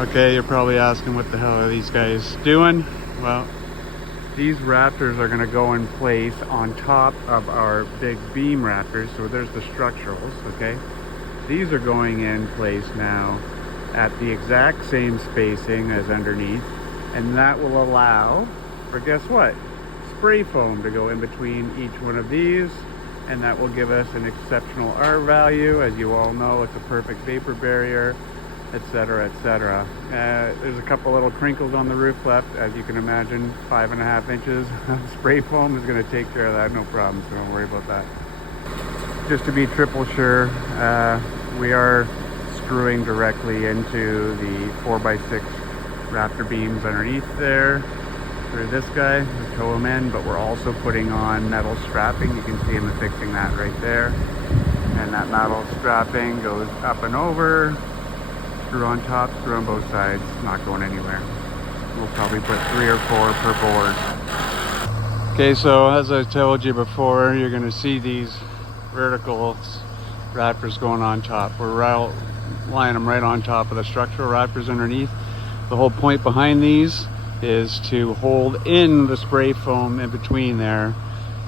Okay, you're probably asking what the hell are these guys doing? Well, these rafters are going to go in place on top of our big beam rafters. So there's the structurals, okay? These are going in place now at the exact same spacing as underneath, and that will allow for, guess what? Spray foam to go in between each one of these, and that will give us an exceptional R value. As you all know, it's a perfect vapor barrier, etc., etc. There's a couple little crinkles on the roof left. As you can imagine, 5.5 inches of spray foam is going to take care of that, no problem, so don't worry about that. Just to be triple sure, we are screwing directly into the 4x6 rafter beams underneath there through this guy to tow them in, but we're also putting on metal strapping. You can see him affixing that right there, and that metal strapping goes up and over, screw on top, screw on both sides, not going anywhere. We'll probably put 3 or 4 per board. Okay, so as I told you before, you're going to see these vertical rafters going on top. We're laying them right on top of the structural rafters underneath. The whole point behind these is to hold in the spray foam in between there.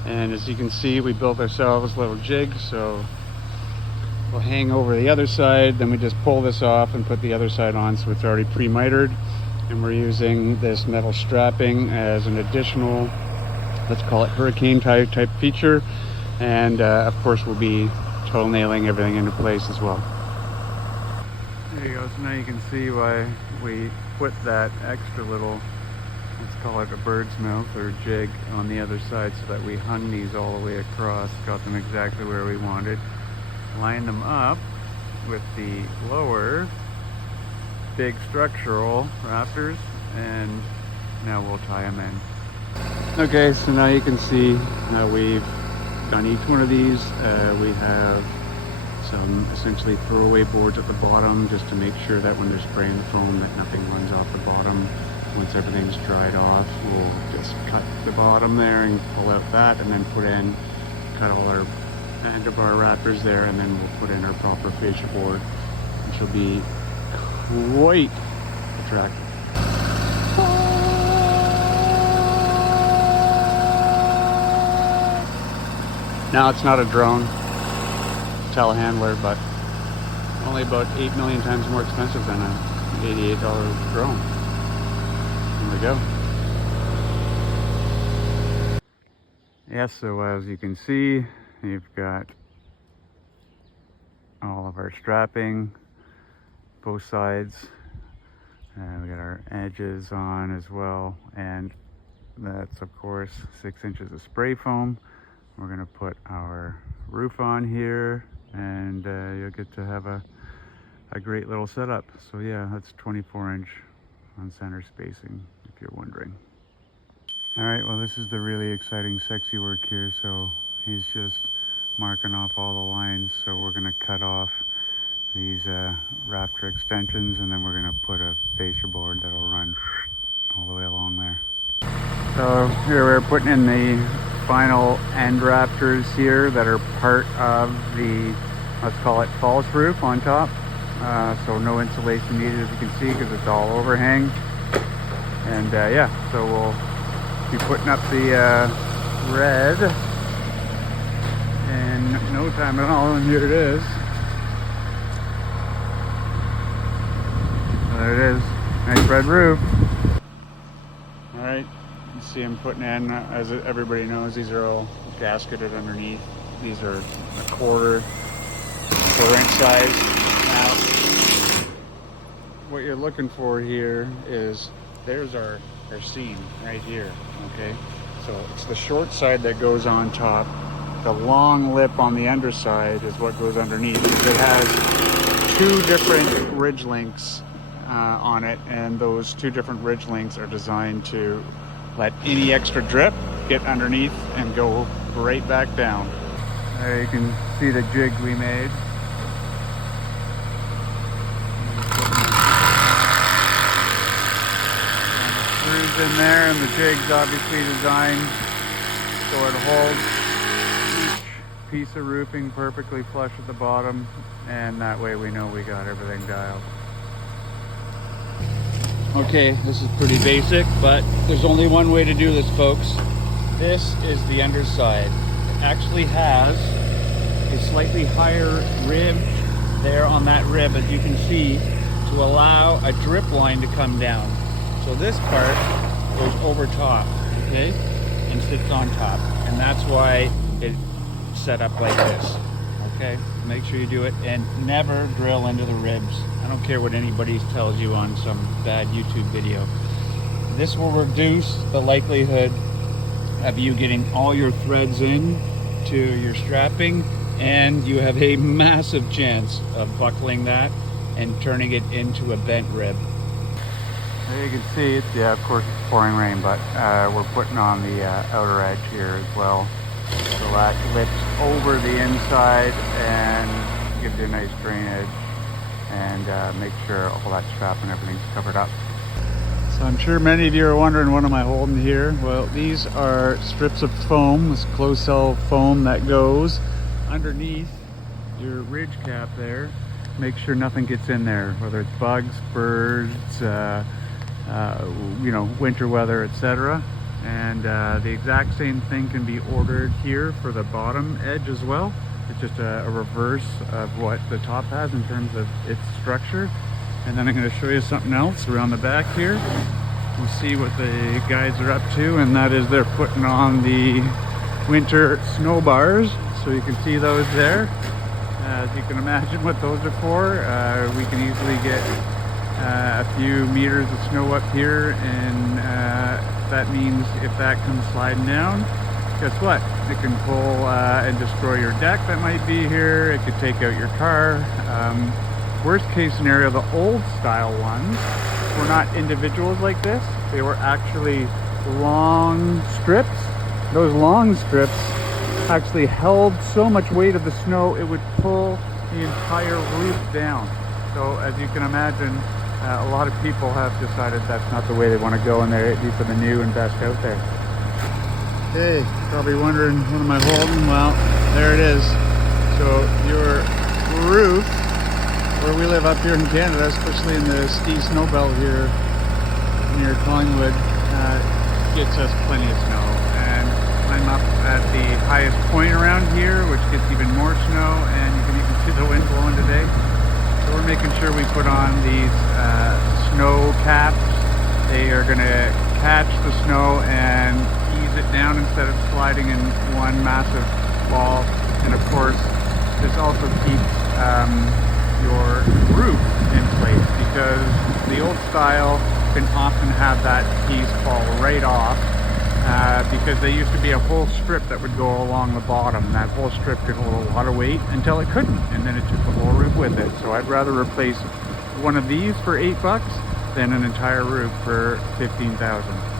And as you can see, we built ourselves little jigs, so we'll hang over the other side, then we just pull this off and put the other side on, so it's already pre-mitered. And we're using this metal strapping as an additional, let's call it hurricane type feature. And of course we'll be toe nailing everything into place as well. There you go, so now you can see why we put that extra little, let's call it a bird's mouth or jig on the other side, so that we hung these all the way across, got them exactly where we wanted. Line them up with the lower big structural rafters, and now we'll tie them in. Okay, so now you can see how we've done each one of these. We have some essentially throwaway boards at the bottom, just to make sure that when they're spraying the foam that nothing runs off the bottom. Once everything's dried off, we'll just cut the bottom there and pull out that, and then cut all our handlebar rafters there, and then we'll put in our proper fascia board, which will be quite attractive. Now it's not a drone, telehandler, but only about 8 million times more expensive than an $88 drone. There we go. Yes, so as you can see, you've got all of our strapping, both sides. We got our edges on as well, and that's of course 6 inches of spray foam. We're gonna put our roof on here, and you'll get to have a great little setup. So yeah, that's 24-inch on center spacing, if you're wondering. All right, well, this is the really exciting, sexy work here. So he's just marking off all the lines. So we're gonna cut off these rafter extensions, and then we're gonna put a fascia board that'll run all the way along there. So here we're putting in the final end rafters here that are part of the, let's call it, false roof on top. So no insulation needed, as you can see, because it's all overhang. And yeah, so we'll be putting up the red in no time at all, and here it is. There it is, nice red roof. All right, you see him putting in, as everybody knows, these are all gasketed underneath. These are a quarter inch size. Now, what you're looking for here is, there's our seam right here, okay? So it's the short side that goes on top. The long lip on the underside is what goes underneath. It has 2 different ridge links on it, and those 2 different ridge links are designed to let any extra drip get underneath and go right back down. There you can see the jig we made. ribs in there, and the jig's obviously designed so it holds each piece of roofing perfectly flush at the bottom, and that way we know we got everything dialed. Okay, this is pretty basic, but there's only one way to do this, folks. This is the underside. It actually has a slightly higher rib there on that rib, as you can see, to allow a drip line to come down. So this part goes over top, okay, and sits on top, and that's why it's set up like this. Okay, make sure you do it, and never drill into the ribs. I don't care what anybody tells you on some bad YouTube video. This will reduce the likelihood of you getting all your threads in to your strapping, and you have a massive chance of buckling that and turning it into a bent rib. There you can see it. Yeah, of course it's pouring rain, but we're putting on the outer edge here as well. So that lifts over the inside and gives you a nice drainage, and make sure all that strap and everything's covered up. So I'm sure many of you are wondering, what am I holding here? Well, these are strips of foam, this closed cell foam that goes underneath your ridge cap there. Make sure nothing gets in there, whether it's bugs, birds, you know, winter weather, etc. And the exact same thing can be ordered here for the bottom edge as well. It's just a reverse of what the top has in terms of its structure. And then I'm going to show you something else around the back here. We'll see what the guys are up to, and that is they're putting on the winter snow bars. So you can see those there. As you can imagine what those are for. We can easily get a few meters of snow up here, and that means if that comes sliding down, guess what? It can pull and destroy your deck that might be here. It could take out your car. Worst case scenario, the old style ones were not individuals like this. They were actually long strips. Those long strips actually held so much weight of the snow it would pull the entire roof down. So as you can imagine, a lot of people have decided that's not the way they want to go, and these are the new and best out there. Okay, probably wondering, what am I holding? Well, there it is. So your roof, where we live up here in Canada, especially in the ski snow belt here near Collingwood, gets us plenty of snow. And I'm up at the highest point around here, which gets even more snow, and you can even see the wind blowing today. So we're making sure we put on these snow caps. They are going to catch the snow and ease it down instead of sliding in one massive ball. And of course, this also keeps your roof in place, because the old style can often have that piece fall right off because there used to be a whole strip that would go along the bottom. That whole strip could hold a lot of weight until it couldn't, and then it took the whole roof with it. So I'd rather replace one of these for $8 than an entire roof for $15,000.